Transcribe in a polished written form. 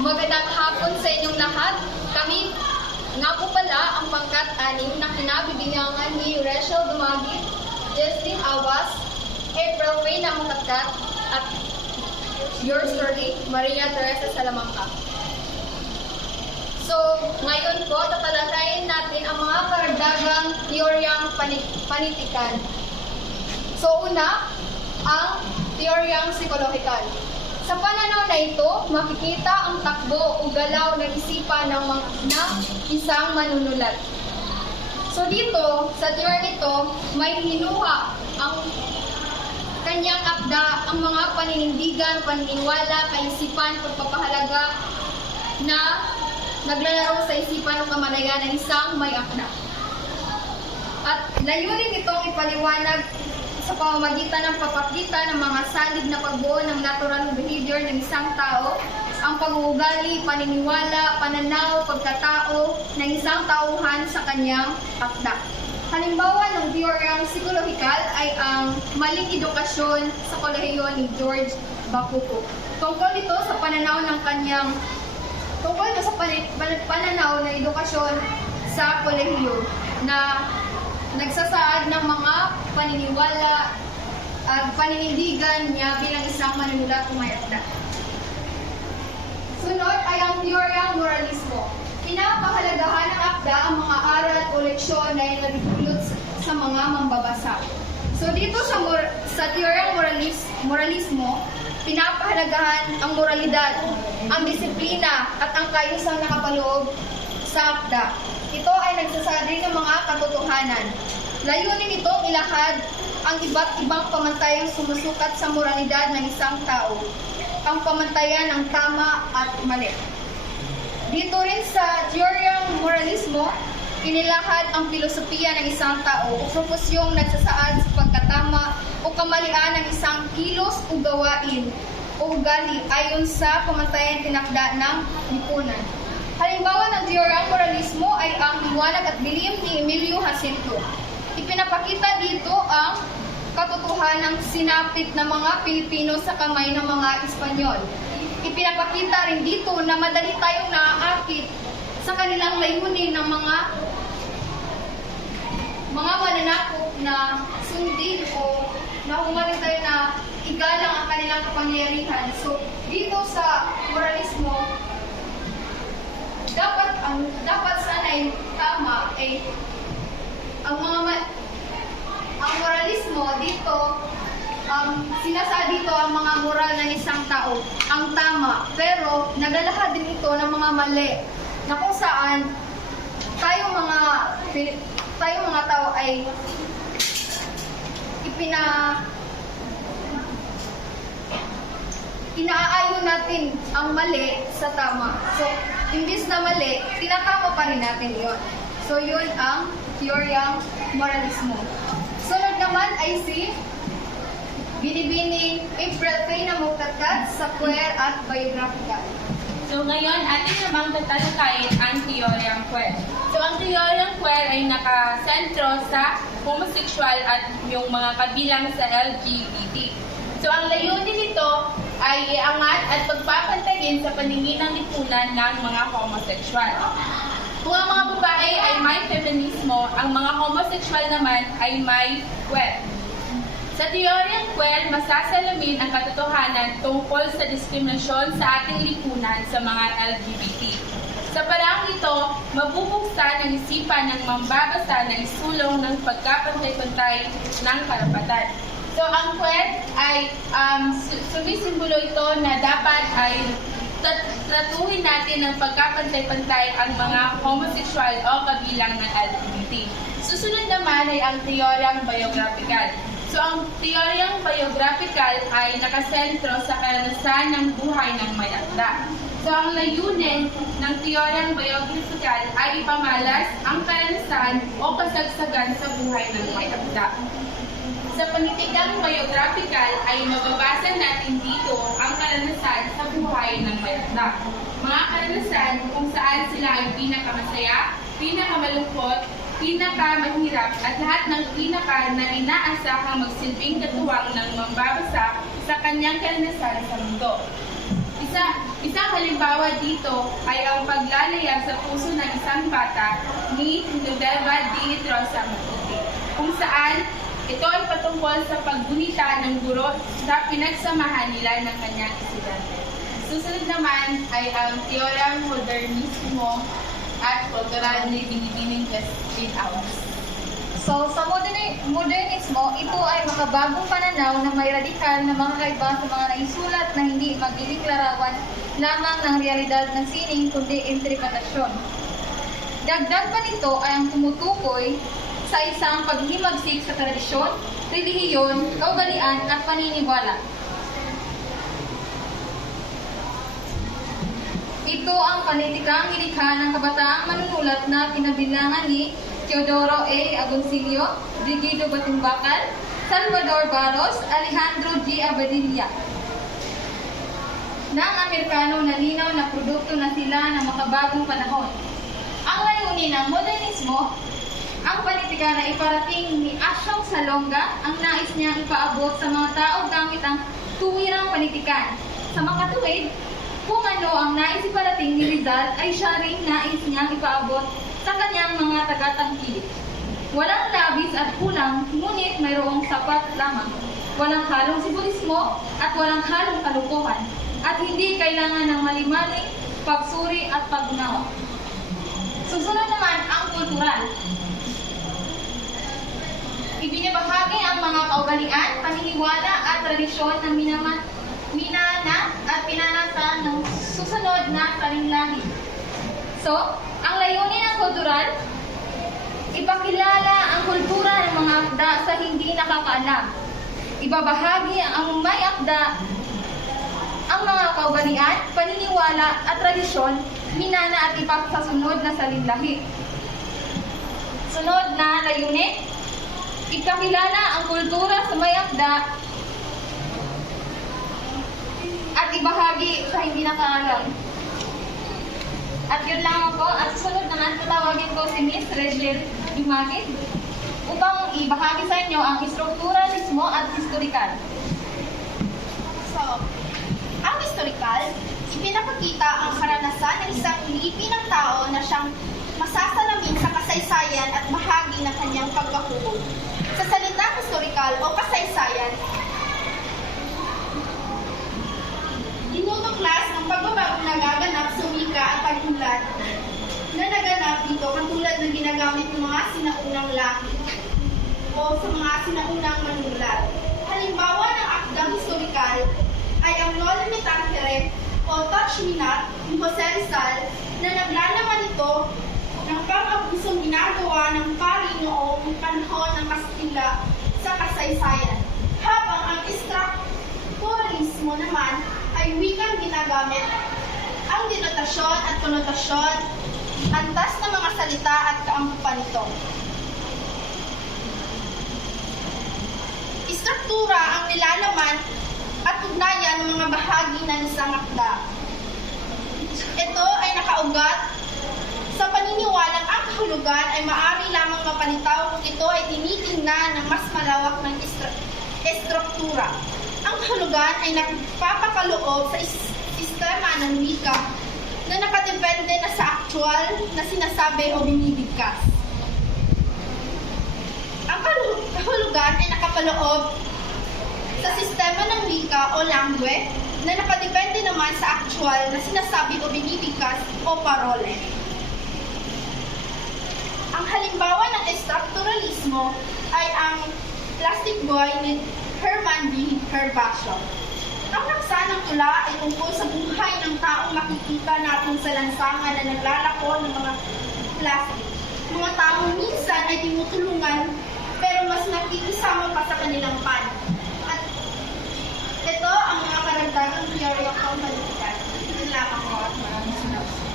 Magandang hapon sa inyong lahat. Kami nga po pala ang pangkat-anim na kinabibinyangan ni Rachel Dumagit, Justin Awas, April Faye Namukatkat, at yours truly, Maria Teresa Salamanca. So, ngayon po, tatalakayin natin ang mga karagdagang teoryang panitikan. So, una, ang teoryang psikolohikal. Sa pananaw na ito, makikita ang takbo o galaw ng isipan ng isang manunulat. So dito, sa teorya nito, may hinuha ang kanyang akda, ang mga paninindigan, paniniwala, kaisipan, pagpapahalaga na naglalaro sa isipan ng kamalayan ng isang may akda. At layunin itong ipaliwanag sa pamamagitan ng papakita ng mga salid na pagbuo ng natural behavior ng isang tao, ang pag-uugali, paniniwala, pananaw, pagkatao ng isang tauhan sa kanyang akda. Halimbawa ng teoryang psikolohikal ay ang maling edukasyon sa kolehiyo ni George Bakuko. Tungkol ito sa pananaw ng kanyang pananaw ng edukasyon sa kolehiyo na nagsasaad ng mga paniniwala at paninindigan niya bilang isang manunulat o may akda. Sunod ay ang teoryang moralismo. Pinapahalagahan ng akda ang mga aral o leksyon na inadulot sa mga mambabasa. So dito sa teoryang moralismo, pinapahalagahan ang moralidad, ang disiplina at ang kaayusang nakapaloob sa akda. Ito ay nagsasaad rin ng mga katotohanan. Layunin nitong ilahad ang iba't ibang pamantayang sumusukat sa moralidad ng isang tao, ang pamantayan ng tama at mali. Dito rin sa teoryang moralismo, inilahad ang filosofiya ng isang tao o propusyong nagsasaad sa pagkatama o kamalian ng isang kilos o gawain o ugali ayon sa pamantayan tinakda ng lipunan. Halimbawa ng teoryang moralismo ay ang liwanag at dilim ni Emilio Jacinto. Ipinapakita dito ang katotohanang sinapit ng mga Pilipino sa kamay ng mga Espanyol. Ipinapakita rin dito na madali tayong naaakit sa kanilang layunin ng mga mananakop na sundin o nahumaling tayo na igalang ang kanilang kapangyarihan. So, dito sa moralismo, dapat sana ay tama ay ang moralismo dito sinasaad dito ang mga moral ng isang tao, ang tama, pero naglalahad din ito ng mga mali na kung saan tayo mga tao ay inaayon natin ang mali sa tama. So, imbis na mali, tinatama pa rin natin yon. So, yun ang teoryang moralismo. Sunod naman ay si Binibining April Faye Namukatkat sa queer at biographical. So ngayon, atin namang tatalakayin ang teoryang queer. So ang teoryang queer ay nakasentro sa homosexual at yung mga kabilang sa LGBT. So ang layunin nito ay iangat at pagpapantayin sa paningin ng lipunan ng mga homosexual. Kung ang mga babae ay may feminismo, ang mga homosexual naman ay may queer. Sa teoryang queer, masasalamin ang katotohanan tungkol sa diskriminasyon sa ating lipunan sa mga LGBT. Sa paraang ito, mabubuksan ang isipan ng mambabasa na isulong ng pagkapantay-pantay ng karapatan. So, ang queer ay sumisimbolo ito na dapat ay tratuhin natin ng pagkapantay-pantay ang mga homosexual o kabilang ng LGBT. Susunod naman ay ang teoryang biographical. So, ang teoryang biographical ay nakasentro sa karanasan ng buhay ng may akda. So, ang layunin ng teoryang biographical ay ipamalas ang karanasan o kasagsagan sa buhay ng may akda. Sa panitigang biographical ay mababasa natin dito ang karanasan sa buhay ng may akda. Mga karanasan kung saan sila ay pinakamasaya, pinakamalungkot, pinakamahirap at lahat ng pinaka na inaasahang magsilbing katuwang ng mambabasa sa kanyang karanasan sa mundo. Isang halimbawa dito ay ang paglalayag sa puso ng isang bata ni Nueva D. Rosa Maputi, kung saan ito ay patungkol sa paggunita ng guro sa pinagsamahan nila ng kanyang estudyante. Susunod naman ay ang Teorem Modernismo at Cultural ni Binibining Westfield Hours. So, sa modernismo, ito ay makabagong pananaw na may radikal na mga kaiba sa mga naisulat na hindi magiging larawan lamang ng realidad ng sining kundi interpretasyon. Dagdag pa nito ay ang tumutukoy sa isang paghimagsik sa tradisyon, relihiyon, kaugalian at paniniwala. Ito ang panitikang nilikha ng kabataang manunulat na pinabilangan ni Teodoro A. Agoncillo, Brigido Batimbacal, Salvador Barros, Alejandro G. Abadilla. Nang Amerikano nalinaw na produkto na sila ng makabagong panahon. Ang layunin ng modernismo, ang panitika na iparating ni Asyong Salonga ang nais niyang ipaabot sa mga tao gamit ang tuwirang panitikan. Sa makatuwid, kung ano ang nais iparating ni Rizal ay siya ring nais niyang ipaabot sa kanyang mga tagatangkilik. Walang labis at kulang, ngunit mayroong sapat lamang. Walang halong simbolismo at walang halong kalukuhan, at hindi kailangan ng malimaling pagsuri at paggunawa. Susunod naman ang kultural. Ibinabahagi ang mga kaugalian, paniniwala at tradisyon na minana at pinanasa ng susunod na talinlahi. So, ang layunin ng kultural, ipakilala ang kultura ng mga akda sa hindi nakakaalam. Ibabahagi ang may akda ang mga kaugalian, paniniwala at tradisyon, minana at ipagsasunod na salinlahi. Sunod na layunin, ipakilala ang kultura sa may akda at ibahagi sa hindi nakaalam. At yun lang ako. At susunod naman, tatawagin ko si Miss Regel Dumagit upang ibahagi sa inyo ang strukturalismo at historikal. So, ang historikal, ipinapakita ang karanasan ng isang Pilipinang tao na siyang masasalamin sa kasaysayan at bahagi ng kanyang pagkakuhol. Sa salitang historikal o kasaysayan, tinutuklas ng pagbabagong nagaganap sa wika at pagmulat na naganap dito katulad ng ginagamit ng mga sinaunang lahi o sa mga sinaunang manunulat. Halimbawa ng akdang historikal ay ang No Limitante o Touch Me Not ni Jose Rizal na naglalaman ito ng pang-abusong ginagawa ng pari noong panahon ng Kastila sa kasaysayan. Habang ang strukturalismo naman ay wikang ginagamit ang denotasyon at konotasyon, antas ng mga salita at kaampuan nito. Istruktura ang nilalaman at ugnayan ng mga bahagi ng isang akda. Ito ay nakaugat sa paniniwalang ang kahulugan ay maaari lamang mapanitaw kung ito ay tinitingnan ng mas malawak ng istruktura. Ang kahulugan ay nagpapakaloob sa sistema ng wika na nakadepende na sa actual na sinasabi o binibigkas. Ang kahulugan ay nakapaloob sa sistema ng wika o langue na nakadepende naman sa actual na sinasabi o binibigkas o parole. Ang halimbawa ng strukturalismo ay ang Plastic Boy ni Herman B. Herbasio. Ang laksa ng tula ay tungkol sa buhay ng taong makikita natin sa lansangan na naglalako ng mga plastic. Mga taong minsan ay tinutulungan pero mas nakikisama pa sa kanilang panig. At ito ang mga karagdagang theory of political. Ito lamang ko at maraming salamat.